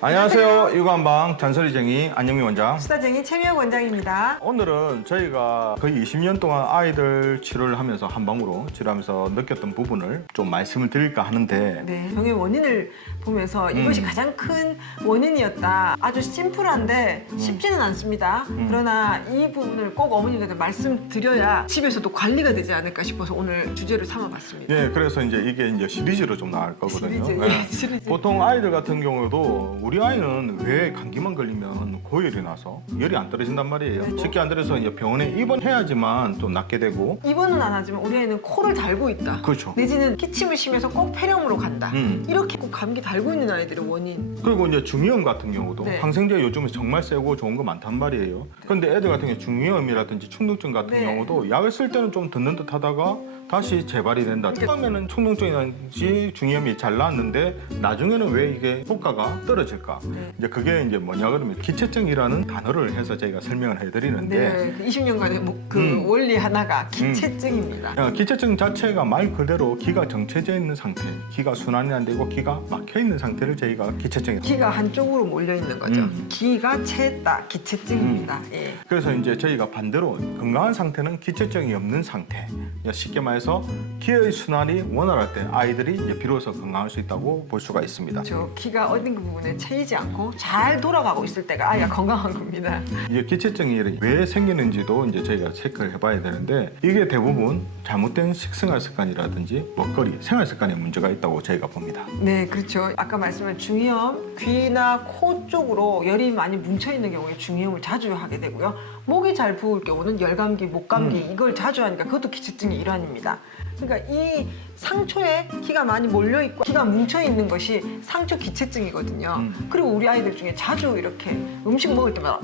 안녕하세요. 유관방 잔소리쟁이 안영미 원장. 수다쟁이 최미영 원장입니다. 오늘은 저희가 거의 20년 동안 아이들 치료를 하면서 한방으로 치료하면서 느꼈던 부분을 좀 말씀을 드릴까 하는데 네, 병의 원인을 보면서 이것이 가장 큰 원인이었다. 아주 심플한데 쉽지는 않습니다. 그러나 이 부분을 꼭 어머님들한테 말씀드려야 집에서도 관리가 되지 않을까 싶어서 오늘 주제를 삼아봤습니다. 예, 그래서 이게 시리즈로 좀 나올 거거든요. 시리즈, 예. 시리즈. 보통 아이들 같은 경우도 우리 아이는 왜 감기만 걸리면 고열이 나서 열이 안 떨어진단 말이에요. 네. 쉽게 안 들어서 이제 병원에 입원해야지만 좀 낫게 되고. 입원은 안 하지만 우리 아이는 코를 달고 있다. 그렇죠. 내지는 기침이 심해서 꼭 폐렴으로 간다. 음. 이렇게 꼭 감기 달고 있는 아이들의 원인. 그리고 이제 중이염 같은 경우도 네. 항생제 요즘에 정말 세고 좋은 거 많단 말이에요. 그런데 애들 같은 경우 중이염이라든지 충동증 같은 네. 경우도 약을 쓸 때는 좀 듣는 듯 하다가 다시 재발이 된다. 처음에는 충동증이라든지 중이염이 잘 나왔는데 나중에는 왜 이게 효과가 떨어질까? 네. 이제 그게 이제 뭐냐 그러면 기체증이라는 단어를 해서 저희가 설명을 해드리는데 네, 그 20년간의 그 원리 하나가 기체증입니다. 기체증 자체가 말 그대로 기가 정체되어 있는 상태, 기가 순환이 안 되고 기가 막혀 있는 상태를 저희가 기체증이라고. 기가 한쪽으로 몰려 있는 거죠. 기가 채다 기체증입니다. 예. 그래서 이제 저희가 반대로 건강한 상태는 기체증이 없는 상태. 쉽게 말해서 기의 순환이 원활할 때 아이들이 이제 비로소 건강할 수 있다고 볼 수가 있습니다. 저 기가 어딘 그 부분에 채이지 않고 잘 돌아가고 있을 때가 아이가 건강한 겁니다. 이제 기체증이 왜 생기는지도 이제 저희가 체크를 해봐야 되는데 이게 대부분 잘못된 식생활 습관이라든지 먹거리, 생활 습관에 문제가 있다고 저희가 봅니다. 네, 그렇죠. 아까 말씀한 중이염, 귀나 코 쪽으로 열이 많이 뭉쳐 있는 경우에 중이염을 자주 하게 되고요. 목이 잘 부을 경우는 열감기, 목감기 이걸 자주 하니까 그것도 기체증의 일환입니다. 그러니까 이 상초에 기가 많이 몰려 있고 기가 뭉쳐 있는 것이 상초 기체증이거든요. 그리고 우리 아이들 중에 자주 이렇게 음식 먹을 때마다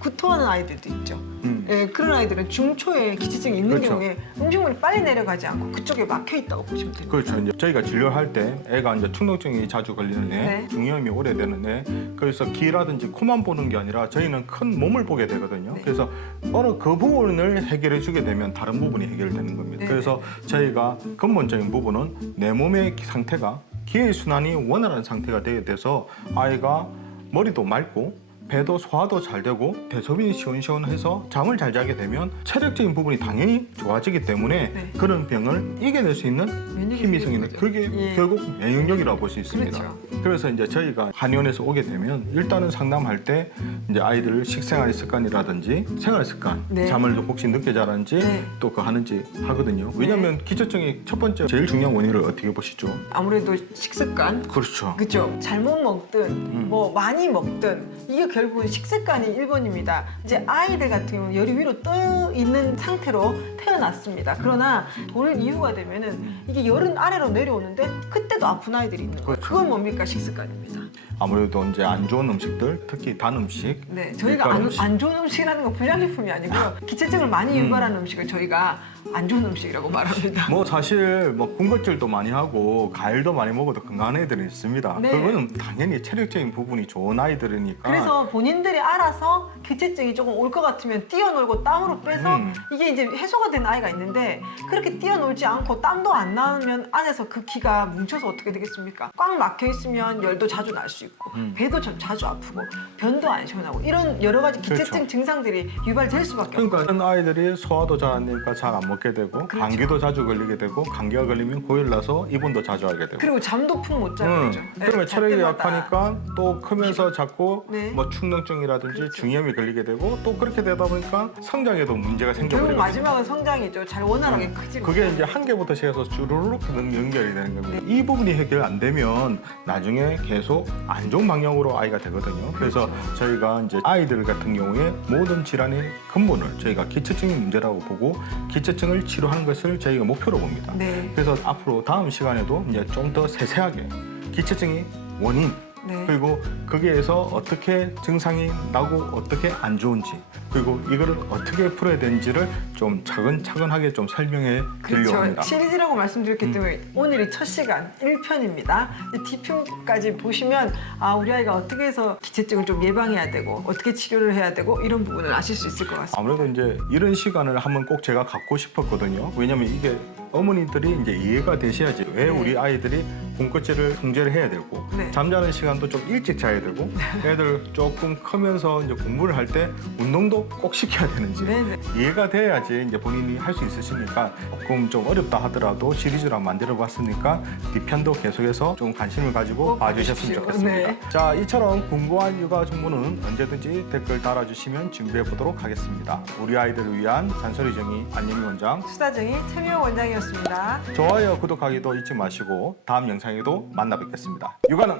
구토하는 아이들도 있죠. 예, 그런 아이들은 중초에 기체증이 있는 그렇죠. 경우에 음식물이 빨리 내려가지 않고 그쪽에 막혀 있다고 보시면 됩니다. 그렇죠. 이제 저희가 진료할 때 애가 이제 충동증이 자주 걸리는 애, 네. 중이염이 오래되는 애, 그래서 귀라든지 코만 보는 게 아니라 저희는 큰 몸을 보게 되거든요. 네. 그래서 어느 그 부분을 해결해 주게 되면 다른 부분이 해결되는 겁니다. 네. 그래서 저희가 근본적인 부분은 내 몸의 상태가 기의 순환이 원활한 상태가 되게 돼서 아이가 머리도 맑고 배도 소화도 잘 되고 대소변이 시원시원해서 잠을 잘 자게 되면 체력적인 부분이 당연히 좋아지기 때문에 네. 그런 병을 이겨낼 수 있는 면역이 힘이 생기는 생기는 거죠. 그게 예. 결국 면역력이라고 볼 수 있습니다. 그렇죠. 그래서 이제 저희가 한의원에서 오게 되면 일단은 상담할 때 이제 아이들 식생활 습관이라든지 생활 습관, 네. 잠을 좀 혹시 늦게 자는지 네. 또 그 하는지 하거든요. 왜냐하면 기체증이 첫 번째 제일 중요한 원인을 어떻게 보시죠? 아무래도 식습관, 그렇죠. 그죠? 잘못 먹든 뭐 많이 먹든 이게 결국은 식습관이 1번입니다. 이제 아이들 같은 경우는 열이 위로 떠 있는 상태로 태어났습니다. 그러나 돌 이유가 되면은 이게 열은 아래로 내려오는데 그때도 아픈 아이들이 있는 거예요. 그렇죠. 그건 뭡니까? 식습관입니다. 아무래도 이제 안 좋은 음식들, 특히 단 음식, 네, 저희가 밀가루 음식. 안 좋은 음식이라는 건 불량식품이 아니고요. 기체증을 많이 유발하는 음식을 저희가 안 좋은 음식이라고 말합니다. 뭐 사실 뭐 군것질도 많이 하고 과일도 많이 먹어도 건강한 애들이 있습니다. 네. 그거는 당연히 체력적인 부분이 좋은 아이들이니까. 그래서 본인들이 알아서 기체증이 조금 올 것 같으면 뛰어놀고 땀으로 빼서 이게 이제 해소가 된 아이가 있는데 그렇게 뛰어놀지 않고 땀도 안 나면 안에서 그 기가 뭉쳐서 어떻게 되겠습니까? 꽉 막혀 있으면 열도 자주 날 수 있고 배도 좀 자주 아프고 변도 안 시원하고 이런 여러 가지 기체증 그렇죠. 증상들이 유발될 수밖에 없어요. 그러니까 그런 아이들이 소화도 잘 안 되니까 잘 안 먹게 되고 그렇죠. 감기도 자주 걸리게 되고 감기가 걸리면 고열 나서 입원도 자주 하게 되고. 그리고 잠도 푹 못 자게 되죠. 그러면 잘 체력이 때마다. 약하니까 또 크면서 자꾸 네. 뭐 충동증이라든지 그렇죠. 중이염이 걸리게 되고 또 그렇게 되다 보니까 성장에도 문제가 결국 생겨버리거든요. 마지막은 성장이죠. 잘 원활하게 크지 그게 못하는. 이제 한 개부터 시작해서 주르륵 연결이 되는 겁니다. 이 부분이 해결 안 되면 나중에 계속 안 좋은 방향으로 아이가 되거든요. 그래서 저희가 이제 아이들 같은 경우에 모든 질환의 근본을 저희가 기체증이 문제라고 보고 기체증을 치료하는 것을 저희가 목표로 봅니다. 네. 그래서 앞으로 다음 시간에도 이제 좀 더 세세하게 기체증의 원인 네. 그리고 거기에서 어떻게 증상이 나고 어떻게 안 좋은지 그리고 이거를 어떻게 풀어야 되는지를 좀 차근차근하게 좀 설명해 드리려고 그렇죠. 합니다. 시리즈라고 말씀드렸기 때문에 오늘이 첫 시간 1편입니다. D편까지 보시면 아 우리 아이가 어떻게 해서 기체증을 좀 예방해야 되고 어떻게 치료를 해야 되고 이런 부분을 아실 수 있을 것 같습니다. 아무래도 이제 이런 시간을 한번 꼭 제가 갖고 싶었거든요. 왜냐면 이게 어머니들이 이제 이해가 되셔야지 왜 네. 우리 아이들이 군것질을 통제를 해야 되고 네. 잠자는 시간도 좀 일찍 자야 되고 애들 조금 크면서 이제 공부를 할 때 운동도 꼭 시켜야 되는지 네네. 이해가 돼야지 이제 본인이 할 수 있으시니까 조금 좀 어렵다 하더라도 시리즈로 만들어 봤으니까 뒤편도 계속해서 좀 관심을 가지고 꼭 봐주셨으면 봐주십시오. 좋겠습니다. 네. 자, 이처럼 궁금한 육아 정보는 언제든지 댓글 달아주시면 준비해 보도록 하겠습니다. 우리 아이들을 위한 잔소리 정의 안녕희 원장, 수다쟁이 최미호 원장이었습니다. 좋아요, 구독하기도 잊지 마시고 다음 영상에도 만나 뵙겠습니다. 육아는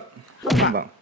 한방.